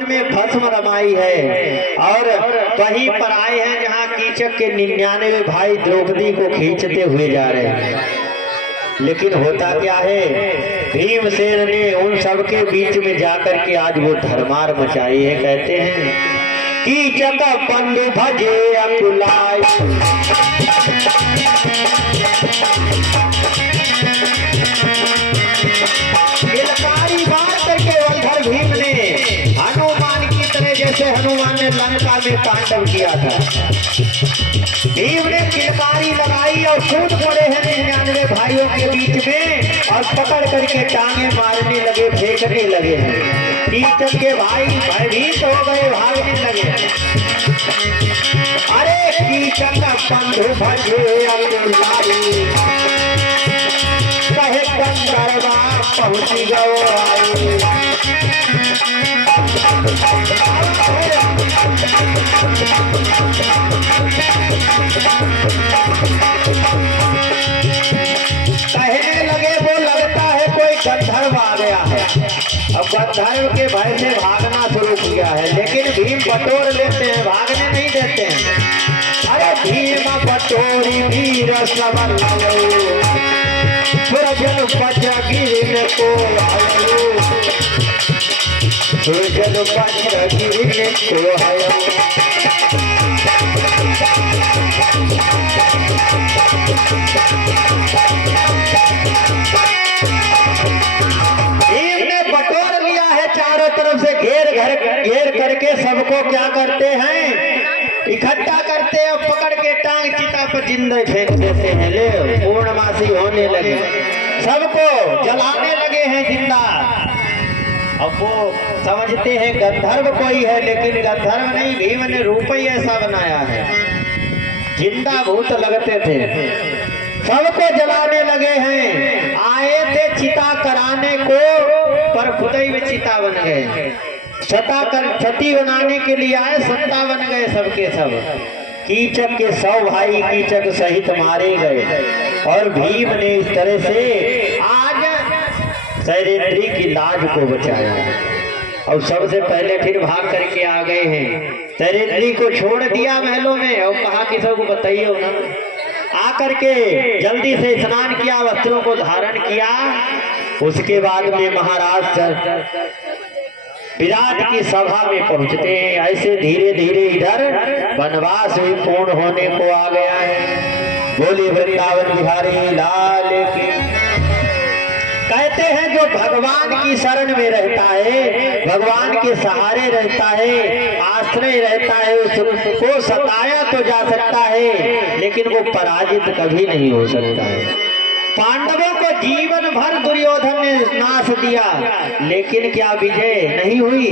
में भस्म रमाई है और वहीं पर आए हैं जहाँ कीचक के 99 भाई द्रौपदी को खींचते हुए जा रहे हैं। लेकिन होता क्या है, भीमसेन ने उन सबके बीच में जाकर के आज वो धर्मार मचाई है। कहते हैं कीचक बंधु भजे अकुलाय, किलकारी मार करके उधर भीम ने हनुमान की तरह, जैसे हनुमान ने लंका में तांडव किया था, भीम ने किलकारी लगाई और कूद पड़े हैं 99 भाइयों के बीच में और पकड़ करके टांगे मारने लगे, फेंकने लगे हैं। कीचक के भाई भयभीत हो गए, भागने लगे। अरे कीचक बंधु भजे अकुलाय, कहे गंधर्वा पहुंची गो आई। कहने लगे वो लगता है कोई गंधर्व आ गया है। अब गंधर्व के भय से भागना शुरू किया है, लेकिन भीम बटोर लेते हैं, भागने नहीं देते हैं। अरे भीम बटोरी वीर समर सुरजन वज्रगिरि को हयो, सुरजन वज्रगिरि को हयो। भीम ने बटोर लिया है, चारों तरफ से घेर करके सबको क्या करते हैं, इकट्ठा करते हैं, पकड़ के टांग चिता पर जिंदा फेंक देते हैं। ले पूर्णमासी होने लगे, सबको जलाने लगे हैं जिंदा। अब वो समझते हैं गंधर्व कोई है, लेकिन गंधर्व नहीं, भीम ने रूप ही ऐसा बनाया है, जिंदा भूत लगते थे। सबको जलाने लगे हैं। आए थे चिता कराने को, पर खुद ही में चिता बन गए। छठी बनाने के लिए आए, सत्ता बन गए सबके सब। कीचक के 100 भाई कीचक सहित मारे गए और भीम ने इस तरह से आज सैरेंद्री की लाज को बचाया। और सबसे पहले फिर भाग करके आ गए हैं, सैरेंद्री को छोड़ दिया महलों में और कहा कि सबको बताइए ना। आकर के जल्दी से स्नान किया, वस्त्रों को धारण किया। उसके बाद में महाराज विराट की सभा में पहुंचते हैं। ऐसे धीरे धीरे इधर वनवास भी पूर्ण होने को आ गया है। बोले वृंदावन बिहारी लाल की। कहते हैं जो भगवान की शरण में रहता है, भगवान के सहारे रहता है, आश्रय रहता है, उसको सताया तो जा सकता है, लेकिन वो पराजित कभी नहीं हो सकता है। पांडवों को जीवन भर दुर्योधन ने नाश दिया, लेकिन क्या विजय नहीं हुई?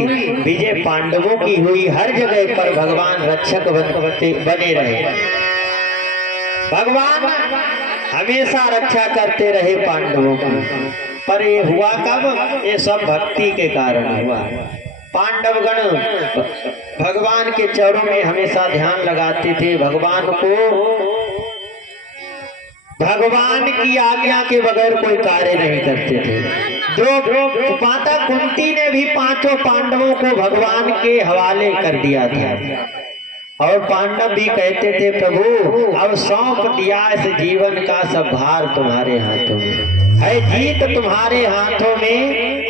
विजय पांडवों की हुई। हर जगह पर भगवान रक्षक बने रहे, भगवान हमेशा रक्षा करते रहे पांडवों की। पर ये हुआ कब? ये सब भक्ति के कारण हुआ। पांडवगण भगवान के चरणों में हमेशा ध्यान लगाते थे, भगवान की आज्ञा के बगैर कोई कार्य नहीं करते थे। माता कुंती ने भी 5 पांडवों को भगवान के हवाले कर दिया था और पांडव भी कहते थे प्रभु अब सौंप दिया इस जीवन का सब भार तुम्हारे हाथों में है, जीत तुम्हारे हाथों में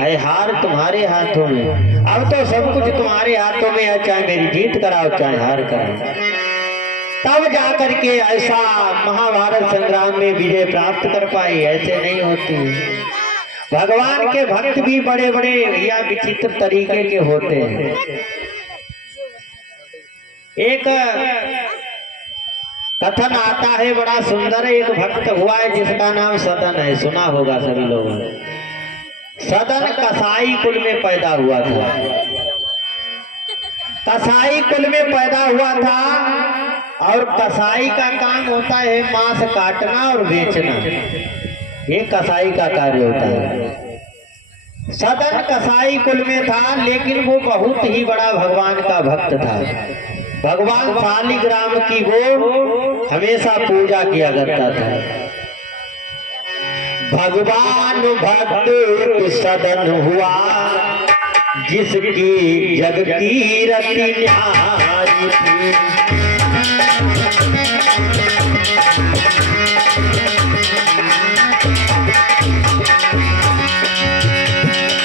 है, हार तुम्हारे हाथों में। अब तो सब कुछ तुम्हारे हाथों में है, चाहे मेरी जीत कराओ चाहे हार कराओ। तब जाकर के ऐसा महाभारत संग्राम में विजय प्राप्त कर पाई, ऐसे नहीं होती। भगवान के भक्त भी बड़े बड़े या विचित्र तरीके के होते हैं। एक कथन आता है बड़ा सुंदर, एक भक्त हुआ है जिसका नाम सदन है, सुना होगा सभी लोगों ने। सदन कसाई कुल में पैदा हुआ था, कसाई कुल में पैदा हुआ था और कसाई का काम होता है मांस काटना और बेचना, ये कसाई का कार्य होता है। सदन कसाई कुल में था, लेकिन वो बहुत ही बड़ा भगवान का भक्त था। भगवान शालिग्राम की वो हमेशा पूजा किया करता था। भगवान भक्त सदन हुआ, जिसकी जग की रति न्यारी थी।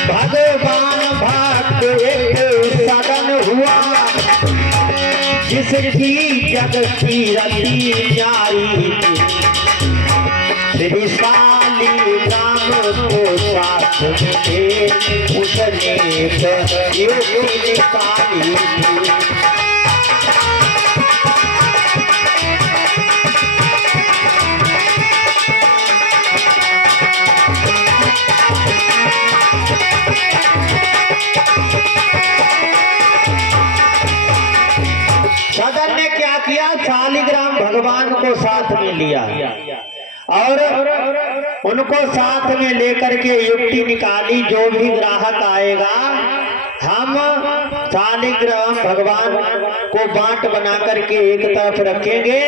भगवान भक्त एक सदन हुआ, जिसकी जग की रति न्यारी थी। श्री शालिग्राम को साथ में उसने युक्ति निकाली थी। सदन ने क्या किया, शालिग्राम भगवान को साथ में लिया और उनको साथ में लेकर के युक्ति निकाली, जो भी ग्राहक आएगा हम शालिग्राम भगवान को बांट बना करके एक तरफ रखेंगे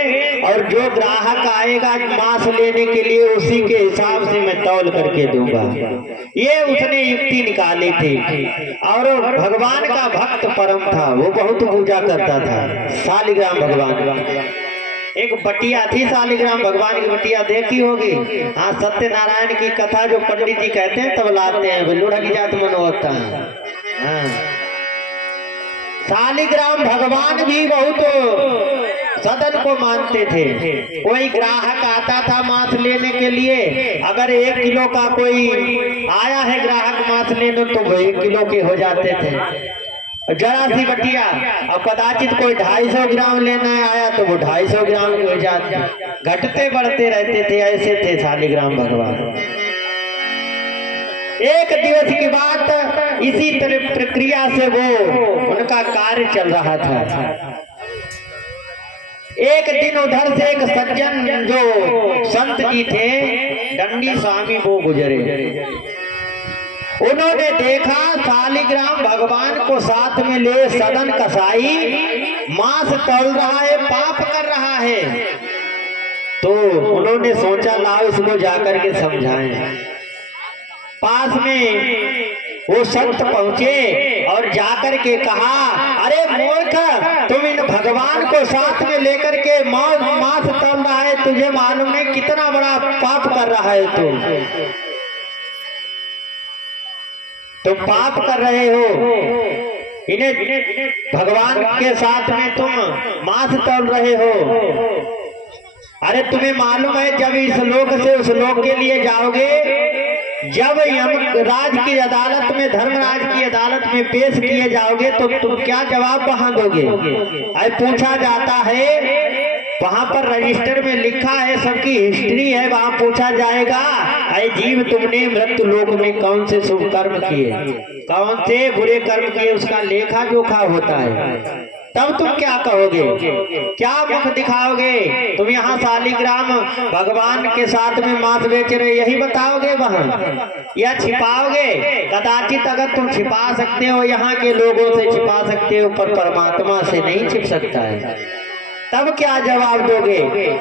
और जो ग्राहक आएगा मांस लेने के लिए उसी के हिसाब से मैं तौल करके दूंगा। ये उसने युक्ति निकाली थी। और भगवान का भक्त परम था, वो बहुत पूजा करता था शालिग्राम भगवान। एक बटिया थी शालिग्राम भगवान की, बटिया देखी होगी। हाँ, सत्यनारायण की कथा जो पंडित जी कहते हैं तब लाते हैं, लुढ़क जात मन होता है। हाँ, शालिग्राम भगवान भी बहुत सदन को मानते थे। कोई ग्राहक आता था मांस लेने के लिए, अगर 1 किलो का कोई आया है ग्राहक मांस लेने तो वो 1 किलो के हो जाते थे। जरा सी बटिया और कदाचित कोई 250 ग्राम लेना आया तो वो 250 ग्राम हो जाते, घटते बढ़ते रहते थे। ऐसे थे शालिग्राम भगवान। एक दिवस की बात, इसी तरह प्रक्रिया से वो उनका कार्य चल रहा था। एक दिन उधर से एक सज्जन जो संत जी थे, दंडी स्वामी, वो गुजरे। उन्होंने देखा शालिग्राम भगवान को साथ में ले सदन कसाई मांस तौल रहा है, पाप कर रहा है। तो उन्होंने सोचा लाओ इसको जाकर के समझाएं। पास में वो संत पहुंचे और जाकर के कहा, अरे मूर्ख, तुम इन भगवान को साथ में लेकर के मांस तौल रहा है, तुझे मालूम नहीं कितना बड़ा पाप कर रहा है तुम पाप कर रहे हो। इन्हें भगवान के साथ में तुम मांस तौल रहे हो। अरे तुम्हें मालूम है जब इस लोक से उस लोक के लिए जाओगे, जब यमराज की अदालत में, धर्मराज की अदालत में पेश किए जाओगे तो तुम क्या जवाब वहां दोगे? अरे पूछा जाता है, वहां पर रजिस्टर में लिखा है, सबकी हिस्ट्री है, वहां पूछा जाएगा, अरे जीव तुमने मृत्यु लोक में कौन से शुभ कर्म किए, कौन से बुरे कर्म किए, उसका लेखा जोखा होता है। तब तुम क्या कहोगे, क्या मुख दिखाओगे? तुम यहाँ शालिग्राम भगवान के साथ में मांस बेच रहे, यही बताओगे वहाँ, या छिपाओगे? कदाचित अगर तुम छिपा सकते हो, यहाँ के लोगों से छिपा सकते हो, पर परमात्मा से नहीं छिप सकता है। तब क्या जवाब दोगे?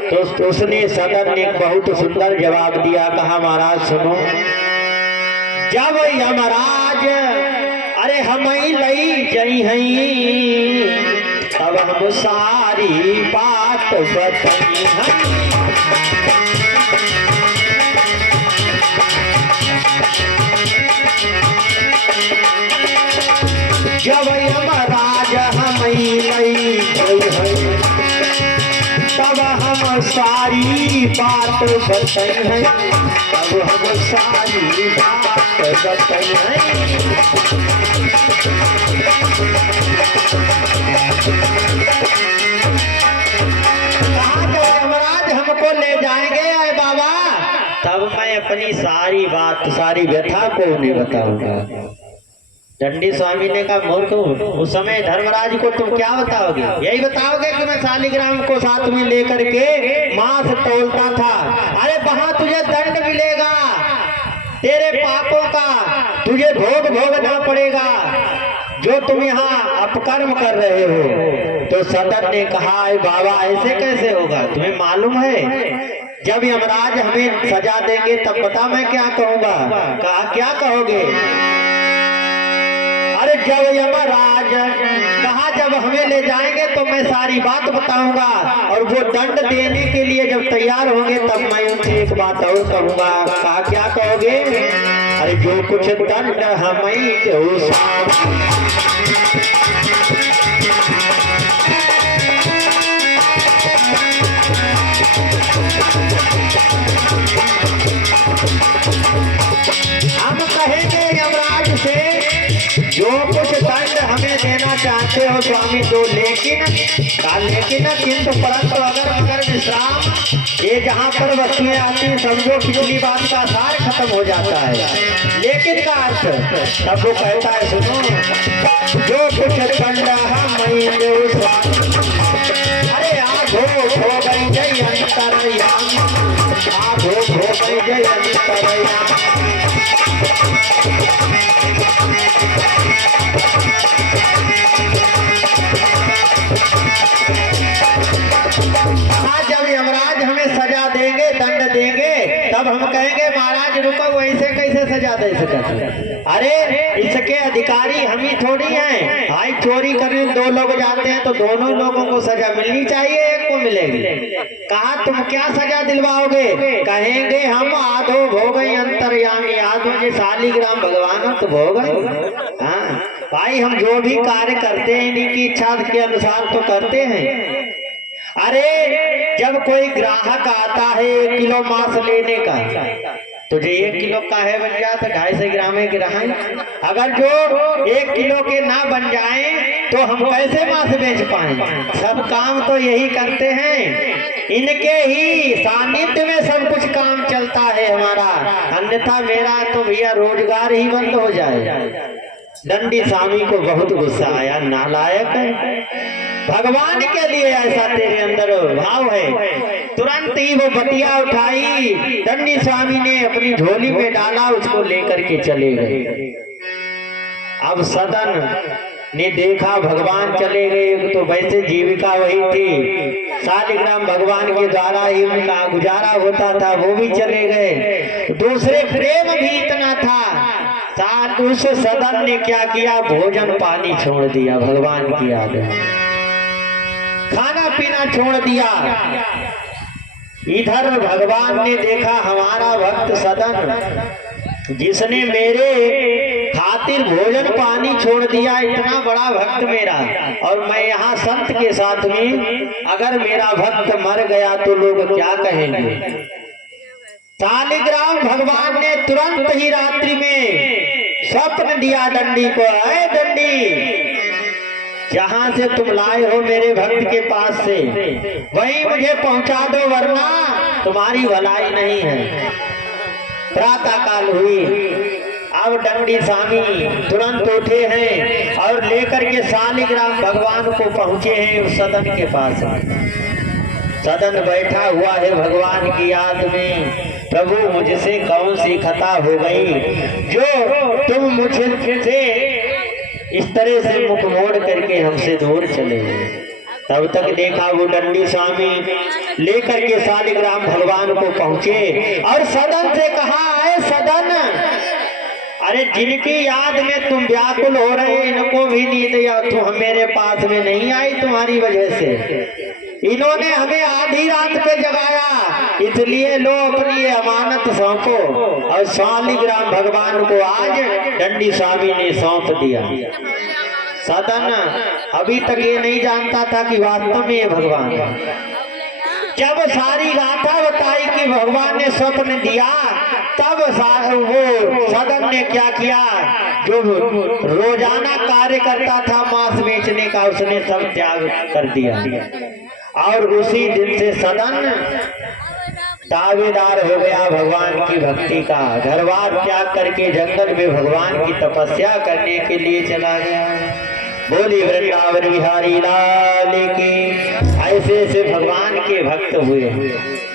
तो उसने सदन ने बहुत सुंदर जवाब दिया। कहा, महाराज सुनो, जब यमराज अरे हम लई जई हई, अब हम सारी बात बताई हई। जब यमराज हम लई जई हई, तब हम सारी बात बताई हैं, तब हम सारी बात बताई हैं। कहा जो यमराज हमको ले जाएंगे अरे बाबा, तब मैं अपनी सारी बात, सारी व्यथा को उन्हें बताऊंगा। दंडी स्वामी ने कहा, मूर्ख, उस समय धर्मराज को तुम क्या बताओगे? यही बताओगे कि मैं शालिग्राम को साथ में लेकर के मांस तौलता था। अरे वहां तुझे दंड मिलेगा, तेरे पापों का तुझे भोग भोगना पड़ेगा, जो तुम यहाँ अपकर्म कर रहे हो। तो सदन ने कहा, बाबा ऐसे कैसे होगा? तुम्हें मालूम है जब यमराज हमें सजा देंगे तब पता मैं क्या कहूँगा? कहा, क्या कहोगे? अरे जब यमराज कहा जब हमें ले जाएंगे तो मैं सारी बात बताऊंगा, और वो दंड देने के लिए जब तैयार होंगे तब मैं उनसे एक बात और कहूंगा। कहा क्या कहोगे? अरे जो कुछ दंड हमें दो हम कहेंगे यमराज से जो कुछ दंड हमें देना चाहते हो स्वामी दो, लेकिन किंतु परंतु अगर विश्राम ये जहाँ पर वस्तुएं आती हैं समझो पिछली बात का सार खत्म हो जाता है। लेकिन का अर्थ तब वो कहता है सुनो जो कुछ दंड हमें दो, अरे आधो हो गई जय अंतरयामी, आधो हो गई जय अंतरयामी। जब यमराज हमें सजा देंगे दंड देंगे तब हम कहेंगे महाराज रुको वैसे कैसे सजा दे सकते? अरे इसके अधिकारी हम ही थोड़ी हैं। भाई चोरी करने दो लोग जाते हैं तो दोनों लोगों को सजा मिलनी चाहिए, एक को मिलेगी। कहा तुम क्या सजा दिलवाओगे? कहेंगे हम आधो भोग अंतर्यामी, आधो जी शालिग्राम भगवान तो भोग। हाँ भाई हम जो भी कार्य करते हैं इन्हीं की इच्छा के अनुसार तो करते हैं। अरे जब कोई ग्राहक आता है 1 किलो मांस लेने का, तुझे 1 किलो का है बन जाता 250 ग्राम है ग्राहक। अगर जो 1 किलो के ना बन जाए तो हम कैसे मांस बेच पाएंगे? सब काम तो यही करते हैं, इनके ही सानिध्य में सब कुछ काम चलता है हमारा, अन्यथा मेरा तो भैया रोजगार ही बंद हो जाए। दंडी स्वामी को बहुत गुस्सा आया, नालायक है, भगवान के लिए ऐसा तेरे अंदर भाव है। तुरंत ही वो बतिया उठाई, दंडी स्वामी ने अपनी झोली में डाला, उसको लेकर के चले गए। अब सदन ने देखा भगवान चले गए, तो वैसे जीविका वही थी, शालिग्राम भगवान के द्वारा ही उनका गुजारा होता था, वो भी चले गए। दूसरे प्रेम भी इतना था, साथ उस सदन ने क्या किया? भोजन पानी छोड़ दिया, भगवान की आज्ञा, खाना पीना छोड़ दिया। इधर भगवान ने देखा हमारा भक्त सदन जिसने मेरे खातिर भोजन पानी छोड़ दिया, इतना बड़ा भक्त मेरा, और मैं यहाँ संत के साथ में, अगर मेरा भक्त मर गया तो लोग क्या कहेंगे? शालिग्राम भगवान ने तुरंत ही रात्रि में स्वप्न दिया दंडी को, अरे दंडी जहां से तुम लाए हो मेरे भक्त के पास से वहीं मुझे पहुंचा दो, वरना तुम्हारी भलाई नहीं है। प्रातः काल हुई, अब दंडी स्वामी तुरंत उठे हैं और लेकर के शालिग्राम भगवान को पहुंचे हैं उस सदन के पास। सदन बैठा हुआ है भगवान की याद में, प्रभु मुझसे कौन सी खता हो गई जो तुम मुझसे इस तरह से मुख मोड़ करके हमसे दूर चले गए। तब तक देखा वो दंडी स्वामी लेकर के शालिग्राम भगवान को पहुंचे और सदन से कहा, है सदन, अरे जिनकी याद में तुम व्याकुल हो रहे इनको भी नींद या तुम मेरे पास में नहीं आई तुम्हारी वजह से। इन्होंने हमें आधी रात पे जगाया, इसलिए लो अपनी अमानत सौंपो। और शालिग्राम भगवान को आज दंडी स्वामी ने सौंप दिया। सदन अभी तक ये नहीं जानता था कि वास्तव में ये भगवान। जब सारी गाथा बताई कि भगवान ने स्वप्न दिया, तब वो सदन ने क्या किया, जो रोजाना कार्य करता था मांस बेचने का, उसने सब त्याग कर दिया। और उसी दिन से सदन दावेदार हो गया भगवान की भक्ति का। घर बार त्याग करके जंगल में भगवान की तपस्या करने के लिए चला गया। बोली वृंदावन बिहारी लाल की। ऐसे ऐसे भगवान के भक्त हुए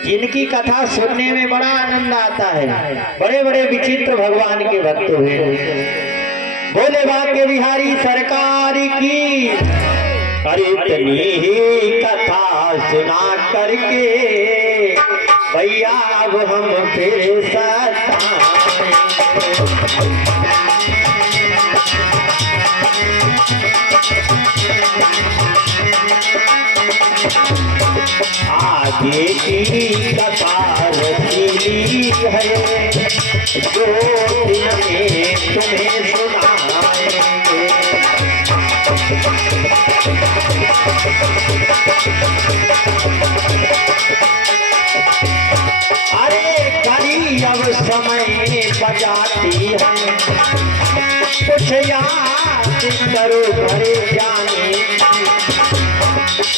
जिनकी कथा सुनने में बड़ा आनंद आता है। बड़े बड़े विचित्र भगवान के भक्त हुए। बोले भाग्य बिहारी सरकार की। अरे इतनी ही कथा सुना करके भैया अब हम फिर सताएं। आगे की कथा रसीली है, जो दिन में तुम्हें सुनाएंगे। अरे घड़ी अब समय बजाती है, कुछ याद करो घरे जाने,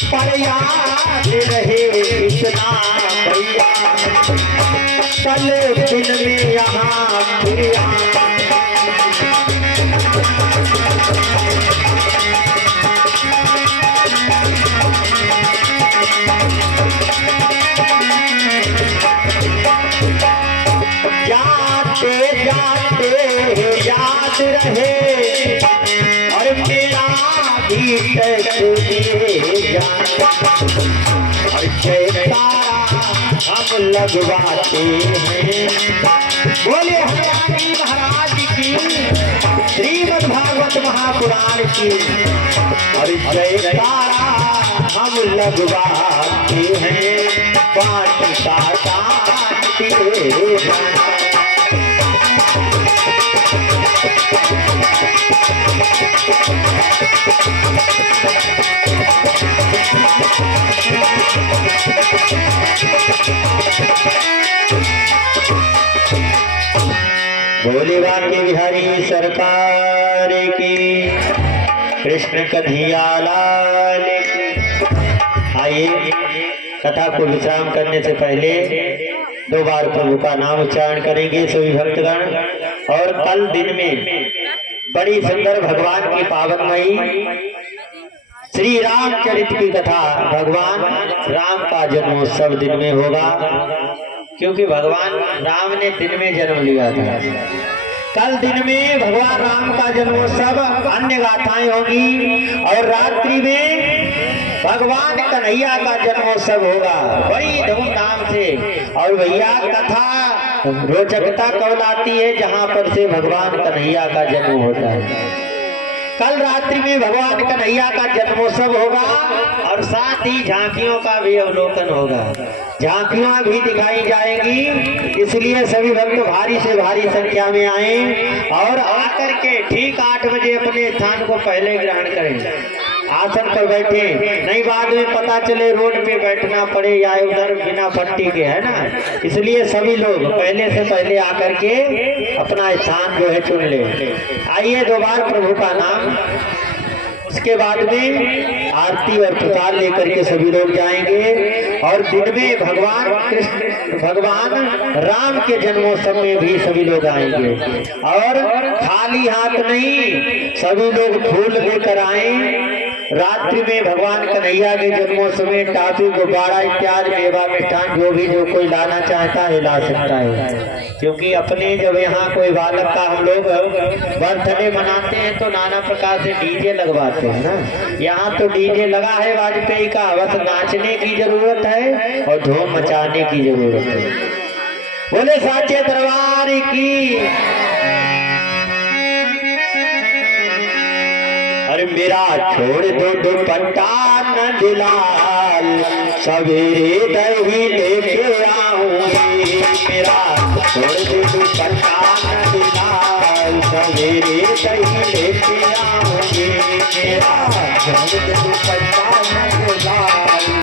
पर याद रहे इतना भैया, कल दिन में यहाँ फिर जाते जाते याद रहे, और मेरा भी और जयकारा हम लगवाते हैं। बोले हरियाणी महाराज की, श्रीमद् भागवत महापुराण की, और जयकारा हम लगवाते हैं। पानी का शांति भोले बांके बिहारी सरकार की, कृष्ण कन्हैया लाल की। आइए कथा को विश्राम करने से पहले 2 बार प्रभु का नाम उच्चारण करेंगे सभी भक्तगण। और कल दिन में बड़ी सुंदर भगवान की पावनमयी श्री रामचरित की कथा, भगवान राम का जन्मोत्सव दिन में होगा, क्योंकि भगवान राम ने दिन में जन्म लिया था। कल दिन में भगवान राम का जन्मोत्सव, अन्य गाथाएं होंगी, और रात्रि में भगवान कन्हैया का जन्मोत्सव होगा बड़ी धूमधाम से। और भैया कथा रोचकता कब आती है, जहाँ पर से भगवान कन्हैया का जन्म होता है। कल रात्रि में भगवान कन्हैया का जन्मोत्सव होगा, और साथ ही झांकियों का भी अवलोकन होगा, झांकियां भी दिखाई जाएंगी। इसलिए सभी भक्त भारी से भारी संख्या में आए, और आकर के ठीक 8 बजे अपने स्थान को पहले ग्रहण करें, आसन पर बैठे, नहीं बाद में पता चले रोड पे बैठना पड़े या उधर बिना पट्टी के, है ना। इसलिए सभी लोग पहले से पहले आकर के अपना स्थान जो है चुन ले। आइए 2 बार प्रभु का नाम, उसके बाद में आरती और प्रसाद लेकर के सभी लोग जाएंगे। और दिन में भगवान कृष्ण, भगवान राम के जन्मोत्सव में भी सभी लोग आएंगे, और खाली हाथ नहीं, सभी लोग फूल लेकर आए। रात्रि में भगवान कन्हैया के जन्मोत्सव में टाफी, गुब्बारा इत्यादि मेवा मिष्ठान जो कोई लाना चाहता है ला सकता है। क्योंकि अपने जब यहाँ कोई बालक का हम लोग बर्थडे मनाते हैं तो नाना प्रकार से डीजे लगवाते हैं ना। यहाँ तो डीजे लगा है वाजपेयी का, बस नाचने की जरूरत है और धूम मचाने की जरूरत है। बोले साचे दरबार की। अरे मेरा छोड़ दो दुपट्टा नंदलाल, सवेरे दही लेके आऊंगी। मेरा छोड़ दो दुपट्टा नंदलाल, सवेरे दही लेके आऊंगी। मेरा छोड़ दो दुपट्टा नंदलाल,